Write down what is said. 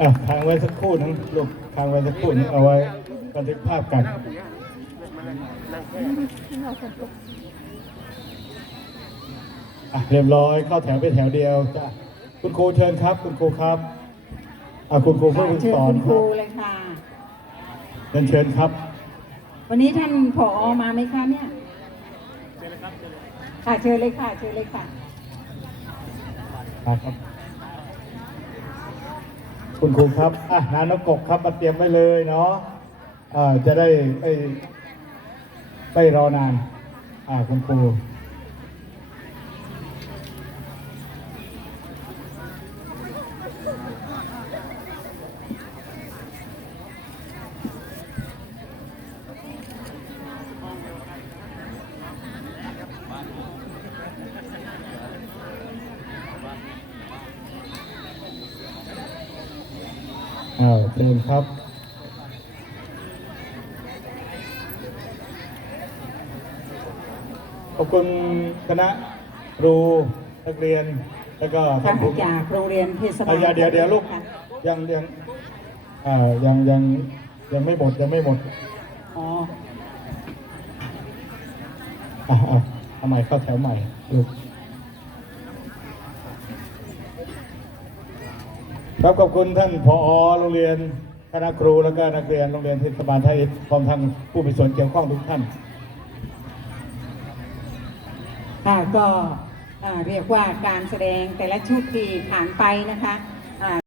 ลูกทางไว้สักครู่นี้เอาไว้บันทึกภาพกันอะเรียบร้อยเข้าแถวไปแถวเดียวจ้ะคุณครูเชิญครับ คุณครูครับอะคุณครูผู้ฝึกเชิญสอนคุณคครูรับเลยค่ะเรียนเชิญครับ วันนี้ท่านผอมาไหมคะเนี่ยค่ะเชิญเลยค่ะเชิญเลยค่ะครับ คุณครูครับอะนานกกครับมาเตรียมไว้เลยเนาะอ่าจะได้ไม่ไม่รอนาน อ่าคุณครู อ่าเชิญครับขอบคุณคณะครูนักเรียนแล้วก็ท่านผู้จากโรงเรียนเทศบาอะลอย่าเดี๋ยวเดี๋ยวลูกค่ะยังยังอ่ายังยังยังไม่หมดยังไม่หมดอ๋ออะอะทำไมเข้าแถวใหม่ลูก ครับขอบคุณท่านผอโรงเรียนคณะครูแล้วก็นักเรียนโรงเรียนเทศบาลไทยพร้อมทั้งผู้มีส่วนเกี่ยวข้องทุกท่านค่ะก็เรียกว่าการแสดงแต่ละชุดที่ผ่านไปนะคะ